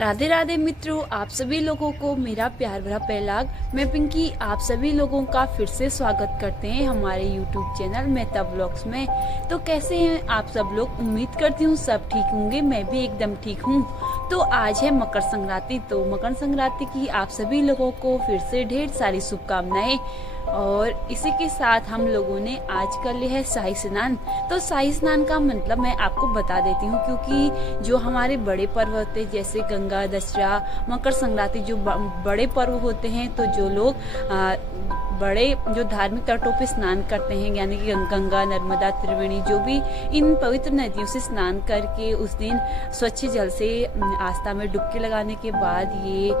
राधे राधे मित्रों, आप सभी लोगों को मेरा प्यार भरा पहलाग। मैं पिंकी आप सभी लोगों का फिर से स्वागत करते हैं हमारे YouTube चैनल मेहता ब्लॉग्स में। तो कैसे हैं आप सब लोग? उम्मीद करती हूँ सब ठीक होंगे। मैं भी एकदम ठीक हूँ। तो आज है मकर संक्रांति। तो मकर संक्रांति की आप सभी लोगों को फिर से ढेर सारी शुभकामनाएं। और इसी के साथ हम लोगों ने आज कर लिया है शाही स्नान। तो शाही स्नान का मतलब मैं आपको बता देती हूँ, क्योंकि जो हमारे बड़े पर्व होते हैं जैसे गंगा, दशहरा, मकर संक्रांति, जो बड़े पर्व होते हैं, तो जो लोग बड़े जो धार्मिक तटों पे स्नान करते हैं, यानी कि गंगा, नर्मदा, त्रिवेणी, जो भी इन पवित्र नदियों से स्नान करके उस दिन स्वच्छ जल से आस्था में डुबकी लगाने के बाद ये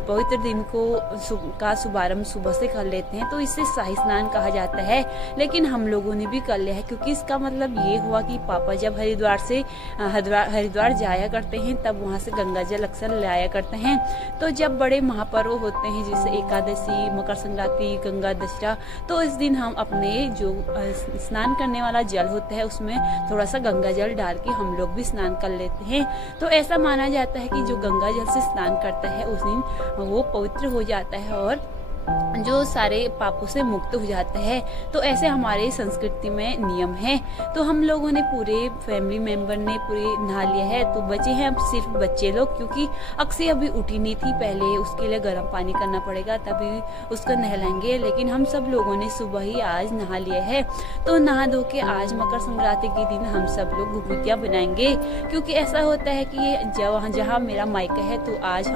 पवित्र दिन का शुभारंभ सुबह से कर लेते हैं। तो इसे शाही स्नान कहा जाता है। लेकिन हम लोगों ने भी कर लिया है, क्योंकि इसका मतलब ये हुआ कि पापा जब हरिद्वार जाया करते हैं तब वहाँ से गंगा जल अक्सर लाया करते हैं। तो जब बड़े महापर्व होते हैं जैसे एकादशी, मकर संक्रांति, गंगा, दशहरा, तो इस दिन हम अपने जो स्नान करने वाला जल होता है उसमें थोड़ा सा गंगा जल डाल के हम लोग भी स्नान कर लेते हैं। तो ऐसा माना जाता है कि जो गंगा जल से स्नान करता है उस दिन वो पवित्र हो जाता है और जो सारे पापों से मुक्त हो जाता है। तो ऐसे हमारे संस्कृति में नियम है। तो हम लोगों ने पूरे फैमिली मेंबर ने पूरे नहा लिया है। तो बचे हैं अब सिर्फ बच्चे लोग, क्योंकि अक्सर अभी उठी नहीं थी। पहले उसके लिए गर्म पानी करना पड़ेगा, तभी उसको नहलाएंगे। लेकिन हम सब लोगों ने सुबह ही आज नहा लिया है। तो नहा धो के आज मकर संक्रांति के दिन हम सब लोग घुघुतिया बनाएंगे, क्योंकि ऐसा होता है कि जहाँ मेरा मायका है तो आज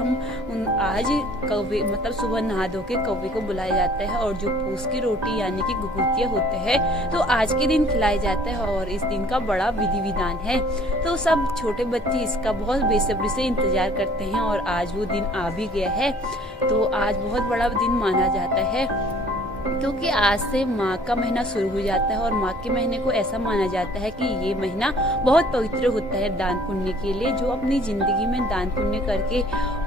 आज कौवे मतलब सुबह नहा धो के कौवे को बुलाया जाता है, और जो पूस की रोटी यानी कि घुघुतिया होते हैं तो आज के दिन खिलाया जाता है। और इस दिन का बड़ा विधि विधान है। तो सब छोटे बच्चे इसका बहुत बेसब्री से इंतजार करते हैं, और आज वो दिन आ भी गया है। तो आज बहुत बड़ा दिन माना जाता है, क्योंकि आज से माघ का महीना शुरू हो जाता है। और माघ के महीने को ऐसा माना जाता है कि ये महीना बहुत पवित्र होता है दान पुण्य के लिए। जो अपनी जिंदगी में दान पुण्य करके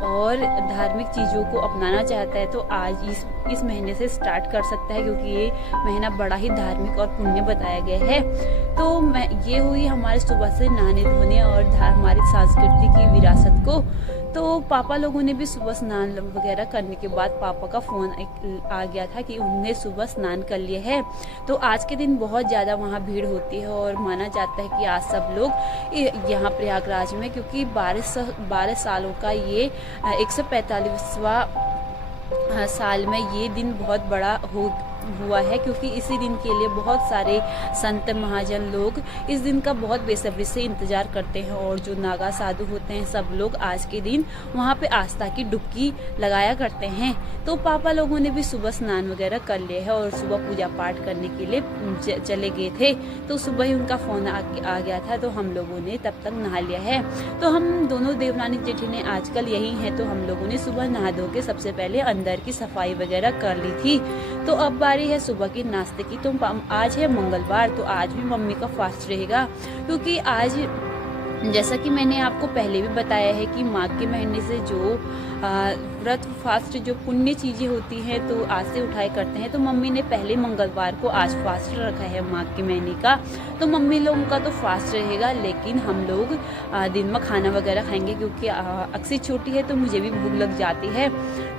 और धार्मिक चीजों को अपनाना चाहता है तो आज इस महीने से स्टार्ट कर सकता है, क्योंकि ये महीना बड़ा ही धार्मिक और पुण्य बताया गया है। तो ये हुई हमारे सुबह से नहाने धोने और हमारी संस्कृति की विरासत को। तो पापा लोगों ने भी सुबह स्नान वगैरह करने के बाद पापा का फोन आ गया था कि उन्होंने सुबह स्नान कर लिया है। तो आज के दिन बहुत ज़्यादा वहाँ भीड़ होती है, और माना जाता है कि आज सब लोग यहाँ प्रयागराज में, क्योंकि 12 सालों का ये 145वां साल में ये दिन बहुत बड़ा हुआ है, क्योंकि इसी दिन के लिए बहुत सारे संत महाजन लोग इस दिन का बहुत बेसब्री से इंतजार करते हैं। और जो नागा साधु होते हैं सब लोग आज के दिन वहाँ पे आस्था की डुबकी लगाया करते हैं। तो पापा लोगों ने भी सुबह स्नान वगैरह कर लिया है और सुबह पूजा पाठ करने के लिए चले गए थे। तो सुबह ही उनका फोन आ गया था, तो हम लोगों ने तब तक नहा लिया है। तो हम दोनों देवरानी जेठी ने आजकल यही है, तो हम लोगों ने सुबह नहा धो के सबसे पहले अंदर की सफाई वगैरह कर ली थी। तो अब बारी है सुबह के नाश्ते की। तो आज है मंगलवार, तो आज भी मम्मी का फास्ट रहेगा, क्योंकि आज जैसा कि मैंने आपको पहले भी बताया है कि माघ के महीने से जो व्रत फास्ट जो पुण्य चीजें होती हैं तो आज से उठाए करते हैं। तो मम्मी ने पहले मंगलवार को आज फास्ट रखा है माघ के महीने का। तो मम्मी लोगों का तो फास्ट रहेगा, लेकिन हम लोग दिन में खाना वगैरह खाएंगे, क्योंकि अक्सर छोटी है तो मुझे भी भूख लग जाती है।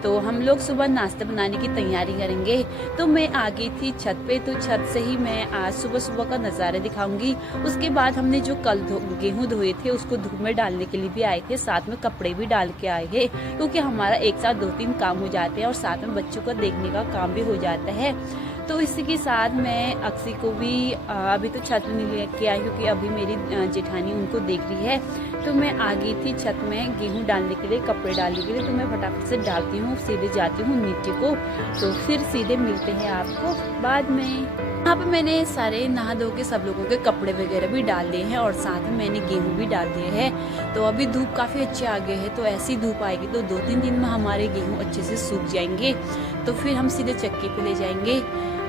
तो हम लोग सुबह नाश्ता बनाने की तैयारी करेंगे। तो मैं आ गई थी छत पे, तो छत से ही मैं आज सुबह का नज़ारा दिखाऊंगी। उसके बाद हमने जो कल गेहूं धोए थे उसको धूप में डालने के लिए भी आए थे, साथ में कपड़े भी डाल के आए हैं, क्योंकि हमारा एक साथ 2-3 काम हो जाते हैं और साथ में बच्चों को देखने का काम भी हो जाता है। तो इसी के साथ मैं अक्सी को भी अभी तो छत नहीं लेके आई, क्योंकि अभी मेरी जेठानी उनको देख रही है। तो मैं आ गई थी छत में गेहूं डालने के लिए, कपड़े डालने के लिए। तो मैं फटाफट से डालती हूँ, सीधे जाती हूँ नीचे को। तो फिर सीधे मिलते हैं आपको बाद में। यहाँ पे मैंने सारे नहा धो के सब लोगों के कपड़े वगैरह भी डाल दिए हैं, और साथ में मैंने गेहूं भी डाल दिए हैं। तो अभी धूप काफ़ी अच्छे आ गए हैं। तो ऐसी धूप आएगी तो 2-3 दिन में हमारे गेहूं अच्छे से सूख जाएंगे। तो फिर हम सीधे चक्की पे ले जाएंगे।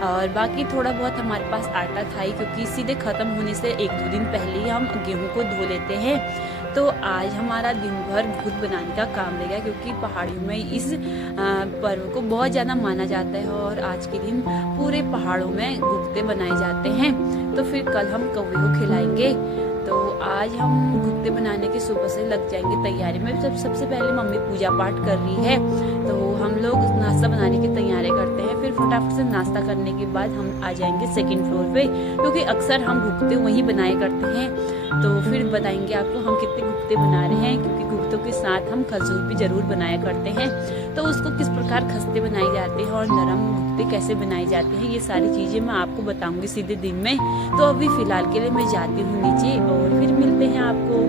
और बाकी थोड़ा बहुत हमारे पास आटा था ही, क्योंकि सीधे ख़त्म होने से 1-2 दिन पहले ही हम गेहूं को धो लेते हैं। तो आज हमारा दिन भर घुघुत बनाने का काम रहेगा, क्योंकि पहाड़ियों में इस पर्व को बहुत ज़्यादा माना जाता है, और आज के दिन पूरे पहाड़ों में घुघुते बनाए जाते हैं। तो फिर कल हम कौवे को खिलाएंगे। तो आज हम घुघते बनाने की सुबह से लग जाएंगे तैयारी में। सबसे पहले मम्मी पूजा पाठ कर रही है, तो हम लोग नाश्ता बनाने की तैयारी करते हैं। फिर फटाफट से नाश्ता करने के बाद हम आ जाएंगे सेकंड फ्लोर पे, क्योंकि अक्सर हम घुघते वहीं बनाए करते हैं। तो फिर बताएंगे आपको हम कितने घुघते बना रहे हैं, क्योंकि घुघतों के साथ हम खजूर भी जरूर बनाया करते हैं। तो उसको किस प्रकार खस्ते बनाए जाते हैं और नरम घुघते कैसे बनाए जाते हैं, ये सारी चीजें मैं आपको बताऊंगी सीधे दिन में। तो अभी फिलहाल के लिए मैं जाती हूँ नीचे और फिर मिलते हैं आपको।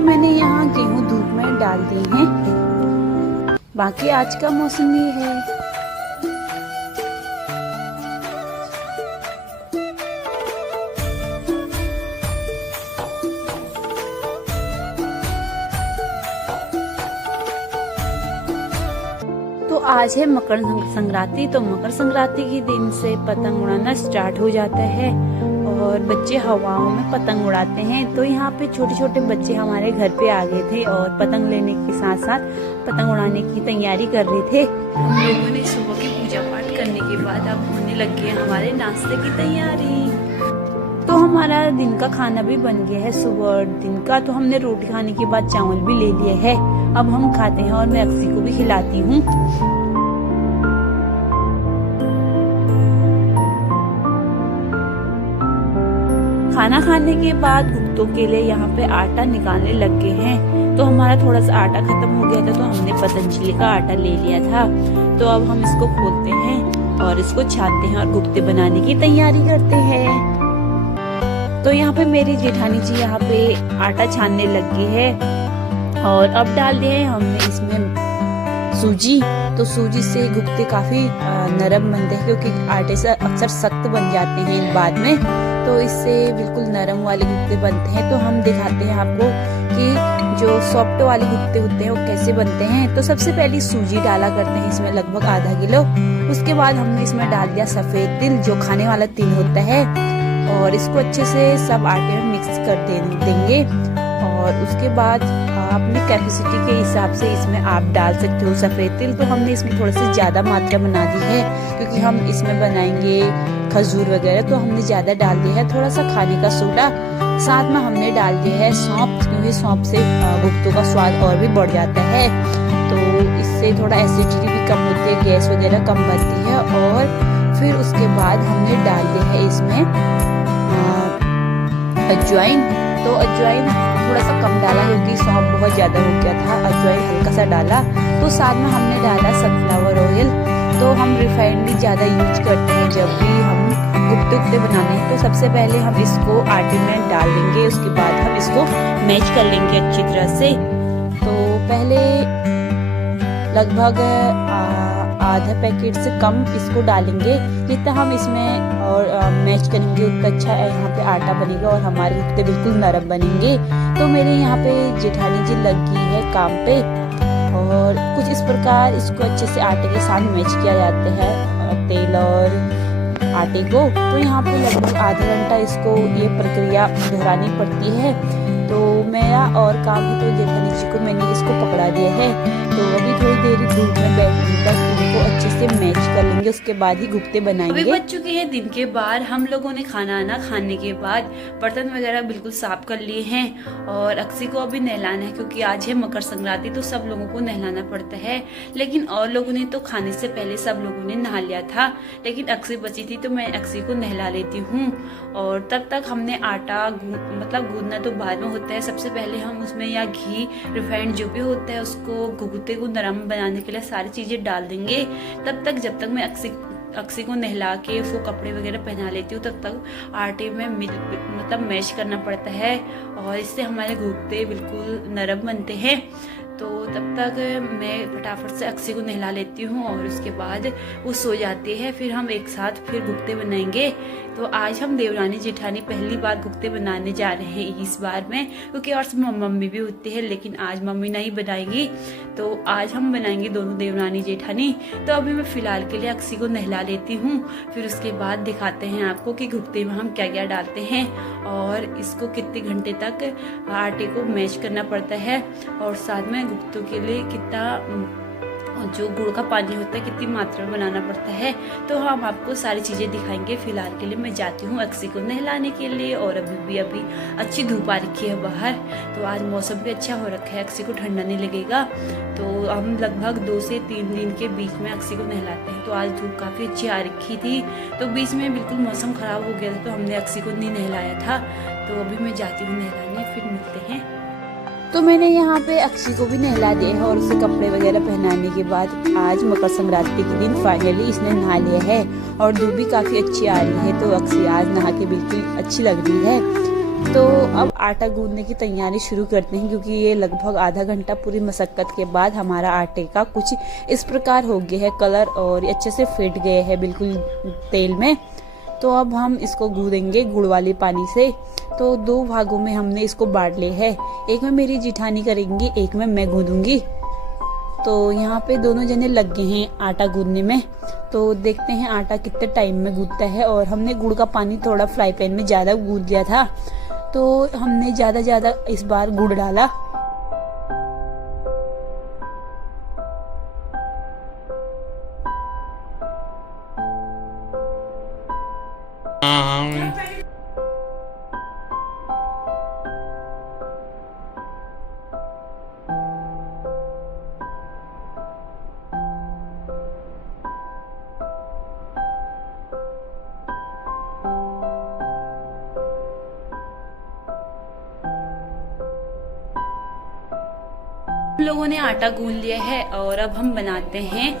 मैंने यहाँ गेहूं धूप में डाल दिए हैं। बाकी आज का मौसम ये है। तो आज है मकर संक्रांति। तो मकर संक्रांति के दिन से पतंग उड़ाना स्टार्ट हो जाता है और बच्चे हवाओं में पतंग उड़ाते हैं। तो यहाँ पे छोटे छोटे बच्चे हमारे घर पे आ गए थे और पतंग लेने के साथ साथ पतंग उड़ाने की तैयारी कर रहे थे। हम लोगों ने सुबह की पूजा पाठ करने के बाद अब होने लग गई हमारे नाश्ते की तैयारी। तो हमारा दिन का खाना भी बन गया है सुबह दिन का। तो हमने रोटी खाने के बाद चावल भी ले लिए है, अब हम खाते हैं और मैं अक्सी को भी खिलाती हूँ। खाना खाने के बाद घुघतों के लिए यहाँ पे आटा निकालने लग गए हैं। तो हमारा थोड़ा सा आटा खत्म हो गया था, तो हमने पतंजलि का आटा ले लिया था। तो अब हम इसको खोलते हैं और इसको छानते हैं और घुघते बनाने की तैयारी करते हैं। तो यहाँ पे मेरी जेठानी जी यहाँ पे आटा छानने लग गई है और अब डाल दिए हैं हमने इसमें सूजी। तो सूजी से घुघते काफी नरम बनते हैं, क्योंकि आटे से अक्सर सख्त बन जाते हैं बाद में। तो इससे बिल्कुल नरम वाले घुघते बनते हैं। तो हम दिखाते हैं आपको कि जो सॉफ्ट वाले घुघते होते हैं वो कैसे बनते हैं। तो सबसे पहले सूजी डाला करते हैं इसमें लगभग आधा किलो। उसके बाद हमने इसमें डाल दिया सफेद तिल, जो खाने वाला तिल होता है, और इसको अच्छे से सब आटे में मिक्स कर देंगे। और उसके बाद अपनी कैपेसिटी के हिसाब से इसमें आप डाल सकते हो सफेद तिल। तो हमने इसमें थोड़ी सी ज्यादा मात्रा बना दी है, क्योंकि हम इसमें बनाएंगे खजूर वगैरह, तो हमने ज्यादा डाल दिया है। थोड़ा सा खाने का सोडा, साथ में हमने डाल दिया है सौंफ, क्योंकि सौंफ से घुघतों का स्वाद और भी बढ़ जाता है। तो इससे थोड़ा एसिडिटी भी कम होती है, गैस वगैरह कम बनती है। और फिर उसके बाद हमने डाल दिया है इसमें अजवाइन। तो अजवाइन थोड़ा सा कम डाला, क्योंकि सौंफ बहुत ज्यादा हो गया था। अजवाइन हल्का सा डाला। तो साथ में हमने डाला सनफ्लावर ऑयल। तो हम रिफाइंड भी ज्यादा यूज करते हैं जब भी हम घुघते बनाने हैं। तो सबसे पहले हम इसको आटे में डाल देंगे, उसके बाद हम इसको मैच कर लेंगे अच्छी तरह से। तो पहले लगभग आधा पैकेट से कम इसको डालेंगे। जितना हम इसमें और मैच करेंगे उतना अच्छा यहाँ पे आटा बनेगा और हमारे घुघते बिल्कुल नरम बनेंगे। तो मेरे यहाँ पे जेठानी जी लग गई है काम पे, और कुछ इस प्रकार इसको अच्छे से आटे के साथ मैच किया जाता है, तेल और आटे को। तो यहाँ पे लगभग आधा घंटा इसको ये प्रक्रिया दोहरानी पड़ती है। तो मेरा और काम है, तो जेठानी जी को मैंने इसको पकड़ा दिया है। तो अभी थोड़ी देर धूप में बैठने तक इनको अच्छे से मैच कर लेंगे, उसके बाद ही घुघते बनाएंगे। अभी बज चुके हैं दिन के बाद। हम लोगों ने खाना आना खाने के बाद बर्तन वगैरह बिल्कुल साफ कर लिए हैं और अक्सी को अभी नहलाना है, क्योंकि आज है मकर संक्रांति। तो सब लोगों को नहलाना पड़ता है, लेकिन और लोगों ने तो खाने से पहले सब लोगों ने नहा लिया था। लेकिन अक्सी बची थी, तो मैं अक्सी को नहला लेती हूँ। और तब तक हमने आटा मतलब गूंदना तो बाद में होता है। सबसे पहले हम उसमें या घी, रिफाइंड जो भी होता है, उसको घुघते को नरम बनाने के लिए सारी चीजें डाल देंगे। तब तक जब तक मैं अक्सी को नहला के उसको कपड़े वगैरह पहना लेती हूँ, तब तक आटे में मतलब मैश करना पड़ता है, और इससे हमारे घुघते बिल्कुल नरम बनते हैं। तो तब तक मैं फटाफट से अक्सी को नहला लेती हूँ और उसके बाद वो सो जाती है। फिर हम एक साथ फिर गुप्ते बनाएंगे। तो आज हम देवरानी जेठानी पहली बार गुप्ते बनाने जा रहे हैं इस बार में, क्योंकि और मम्मी भी होती है लेकिन आज मम्मी नहीं बनाएगी। तो आज हम बनाएंगे दोनों देवरानी जेठानी। तो अभी मैं फिलहाल के लिए अक्सी को नहला लेती हूँ, फिर उसके बाद दिखाते हैं आपको कि गुप्ते में हम क्या क्या डालते हैं और इसको कितने घंटे तक आटे को मैश करना पड़ता है और साथ में गुप्तों के लिए कितना जो गुड़ का पानी होता है कितनी मात्रा में बनाना पड़ता है। तो हम आपको सारी चीजें दिखाएंगे। फिलहाल के लिए मैं जाती हूँ अक्सी को नहलाने के लिए और अभी अच्छी धूप आ रखी है बाहर। तो आज मौसम भी अच्छा हो रखा है, अक्सी को ठंडा नहीं लगेगा। तो हम लगभग 2 से 3 दिन के बीच में अक्सी को नहलाते हैं। तो आज धूप काफी अच्छी आ रखी थी, तो बीच में बिल्कुल मौसम खराब हो गया था तो हमने अक्सी को नहीं नहलाया था। तो अभी मैं जाती हूँ नहलाने, फिर मिलते हैं। तो मैंने यहाँ पे अक्सी को भी नहला दिया है और उसे कपड़े वगैरह पहनाने के बाद आज मकर संक्रांति के दिन फाइनली इसने नहा लिया है और धूप भी काफी अच्छी आ रही है। तो अक्सी आज नहा के बिल्कुल अच्छी लग रही है। तो अब आटा गूंदने की तैयारी शुरू करते हैं, क्योंकि ये लगभग आधा घंटा पूरी मशक्कत के बाद हमारा आटे का कुछ इस प्रकार हो गया है कलर और अच्छे से फिट गए है बिल्कुल तेल में। तो अब हम इसको गूंदेंगे गुड़ वाले पानी से। तो 2 भागों में हमने इसको बांट लिया है, एक में मेरी जिठानी करेंगी, एक में मैं गूंदूंगी। तो यहाँ पे दोनों जने लग गए हैं आटा गूंदने में। तो देखते हैं आटा कितने टाइम में गूंदता है। और हमने गुड़ का पानी थोड़ा फ्राई पैन में ज्यादा गूंद लिया था, तो हमने ज्यादा इस बार गुड़ डाला। हम लोगों ने आटा गूंद लिया है और अब हम बनाते हैं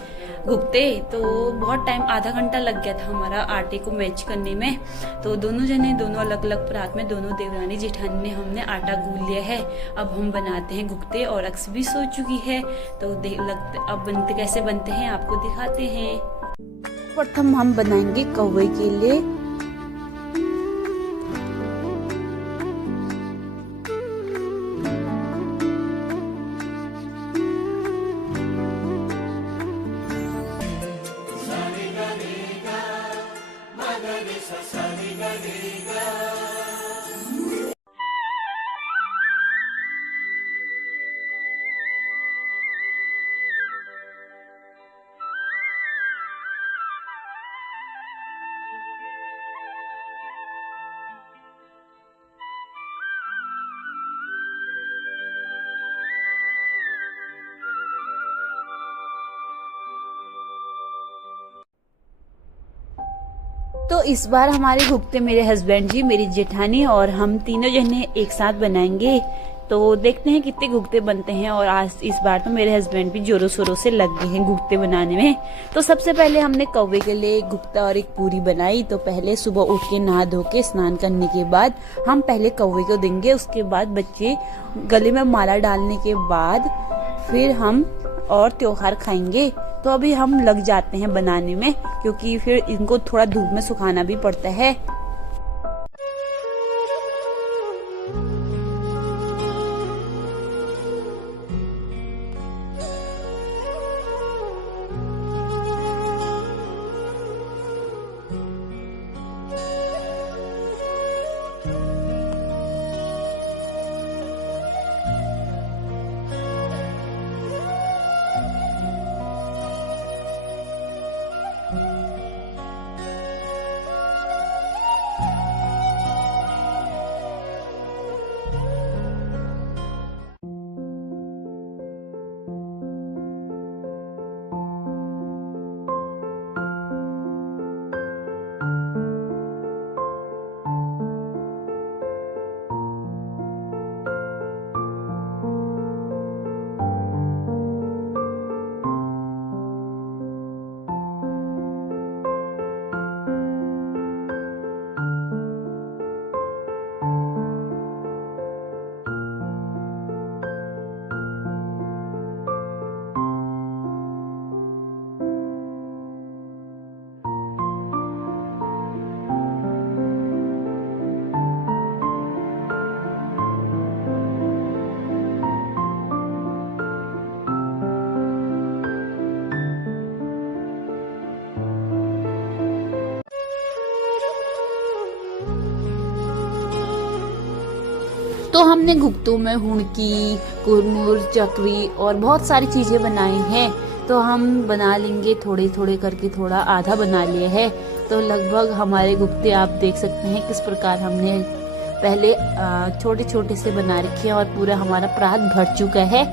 गुप्ते। तो बहुत टाइम, आधा घंटा लग गया था हमारा आटे को मैच करने में। तो दोनों जने दोनों अलग अलग परात में, दोनों देवरानी जेठानी ने हमने आटा गूंद लिया है। अब हम बनाते हैं गुप्ते और अक्स भी सो चुकी है। तो अब कैसे बनते हैं आपको दिखाते हैं। प्रथम हम बनाएंगे कौवे के लिए। तो इस बार हमारे गुप्ते मेरे हस्बैंड जी, मेरी जेठानी और हम तीनों जने एक साथ बनाएंगे। तो देखते हैं कितने गुप्ते बनते हैं। और आज इस बार तो मेरे हस्बैंड भी जोरों शोरों से लग गए हैं गुप्ते बनाने में। तो सबसे पहले हमने कौवे के लिए एक गुप्ता और एक पूरी बनाई। तो पहले सुबह उठ के नहा धो के स्नान करने के बाद हम पहले कौवे को देंगे, उसके बाद बच्चे गले में माला डालने के बाद फिर हम और त्योहार खाएंगे। तो अभी हम लग जाते हैं बनाने में, क्योंकि फिर इनको थोड़ा धूप में सुखाना भी पड़ता है। तो हमने घुघतू में हुणकी, कुरमुर, चकरी और बहुत सारी चीजें बनाई हैं। तो हम बना लेंगे थोड़े थोड़े करके, थोड़ा आधा बना लिए है। तो लगभग हमारे गुप्ते आप देख सकते हैं किस प्रकार हमने पहले छोटे छोटे से बना रखे हैं और पूरा हमारा परात भर चुका है।